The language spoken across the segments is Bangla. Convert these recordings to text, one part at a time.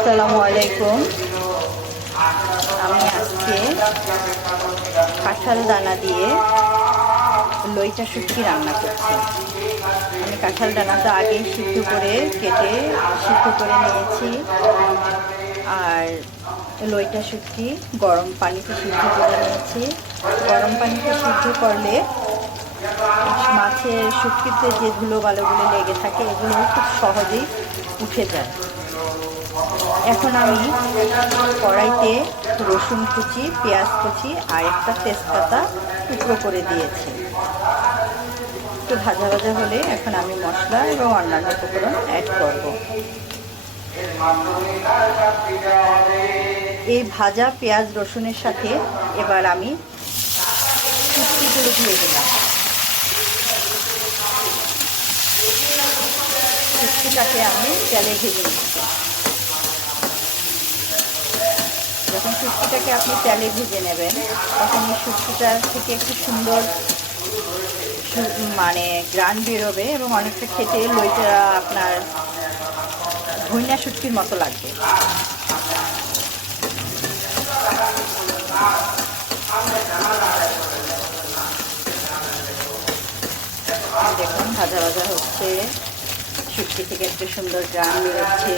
আসসালামু আলাইকুম। আমি আজকে কাঁঠাল দানা দিয়ে লইটা শুটকি রান্না করছি। আমি কাঁঠাল দানাটা আগেই সিদ্ধ করে কেটে সিদ্ধ করে নিয়েছি। আর লইটা শুটকি গরম পানিতে সিদ্ধ করে নিয়েছি। গরম পানিতে সিদ্ধ করলে মাছের শুটকিতে যে ধুলো বালুগুলো লেগে থাকে এগুলো খুব সহজেই উঠে যায়। এখন আমি কড়াইতে রসুন কুচি, পেঁয়াজ কুচি আর একটা তেজপাতা টুকরো করে দিয়েছি। একটু ভাজা ভাজা হলে এখন আমি মশলা এবং অন্যান্য উপকরণ অ্যাড করব। এই ভাজা পেঁয়াজ রসুনের সাথে এবার আমি শুটকিগুলো দিয়ে দিলাম। শুটকিটাকে আমি তেলে ভেজে নিচ্ছি। যখন শুটকিটাকে আপনি তেলে ভেজে নেবেন তখন এই শুটকিটার থেকে একটু সুন্দর গ্রান বেরোবে এবং অনেকটা খেতে লইটা আপনার ভুইনা শুটকির মতো লাগবে। দেখুন ভাজা ভাজা হচ্ছে, শুটকি থেকে একটু সুন্দর গ্রান বেরোচ্ছে।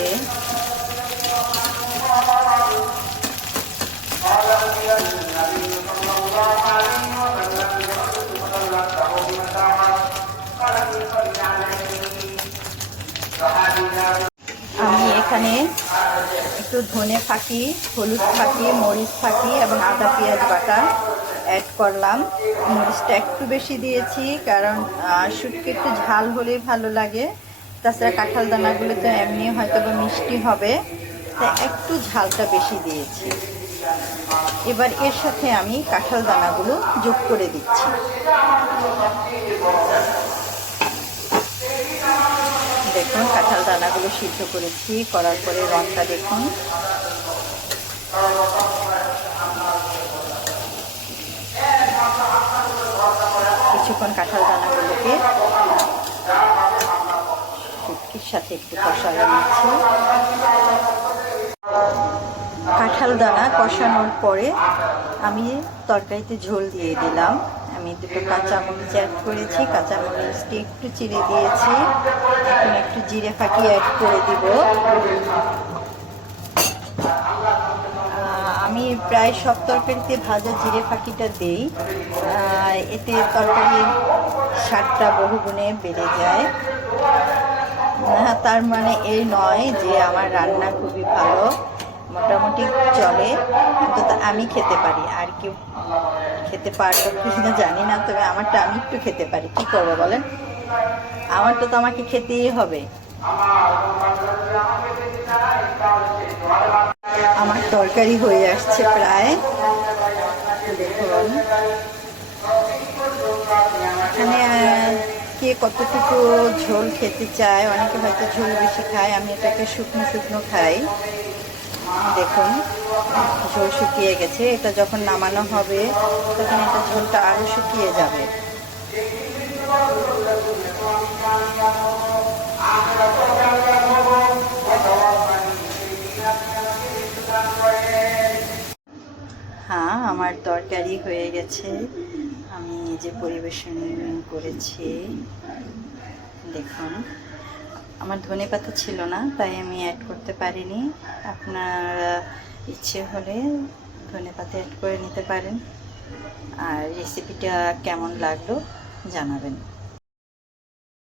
আমি এখানে একটু ধনে ফাঁকি, হলুদ ফাঁকি, মরিচ ফাঁকি এবং আদা পেঁয়াজ বাটা অ্যাড করলাম। মরিচটা একটু বেশি দিয়েছি কারণ শুটকি একটু ঝাল হলেই ভালো লাগে। তাছাড়া কাঁঠাল দানাগুলো তো এমনি হয়তো বা মিষ্টি হবে, তাই একটু ঝালটা বেশি দিয়েছি। এবার এর সাথে আমি কাঁঠাল দানাগুলো যোগ করে দিচ্ছি। দেখুন কাঁঠাল দানাগুলো সিদ্ধ করেছি, করার পরে রঙটা দেখুন। কিছুক্ষণ কাঁঠাল দানাগুলোকে শুটকির সাথে একটু কষানো নিচ্ছি। কাঁঠাল দানা কষানোর পরে আমি তরকারিতে ঝোল দিয়ে দিলাম। আমি দুটো কাঁচামরিচ অ্যাড করেছি, কাঁচামরিচটি একটু চিড়ে দিয়েছি। এখন একটু জিরে ফাঁকি অ্যাড করে দিব। আমি প্রায় সব তরকারিতে ভাজা জিরে ফাঁকিটা দিই, এতে তরকারির স্বাদটা বহুগুণে বেড়ে যায়। তার মানে এই নয় যে আমার রান্না খুবই ভালো, মোটামুটি চলে, অন্তত আমি খেতে পারি। আর কেউ খেতে পারবো কি না জানি না, তবে আমারটা আমি একটু খেতে পারি। কি করবো বলেন, আমারটা তো আমাকে খেতেই হবে। আমার তরকারি হয়ে আসছে প্রায়। দেখুন এখানে কে কতটুকু ঝোল খেতে চায়, অনেকে হয়তো ঝোল বেশি খায়, আমি এটাকে শুকনো শুকনো খাই। দেখুন ঝোল শুকিয়ে গেছে, এটা যখন নামানো হবে তখন এটা ঝোলটা আরও শুকিয়ে যাবে। হ্যাঁ, আমার তরকারি হয়ে গেছে, আমি যে পরিবেশন করেছি। দেখুন আমার ধনেপাতা ছিল না তাই আমি অ্যাড করতে পারিনি। আপনার ইচ্ছে হলে ধনেপাতা অ্যাড করে নিতে পারেন। আর রেসিপিটা কেমন লাগলো জানাবেন।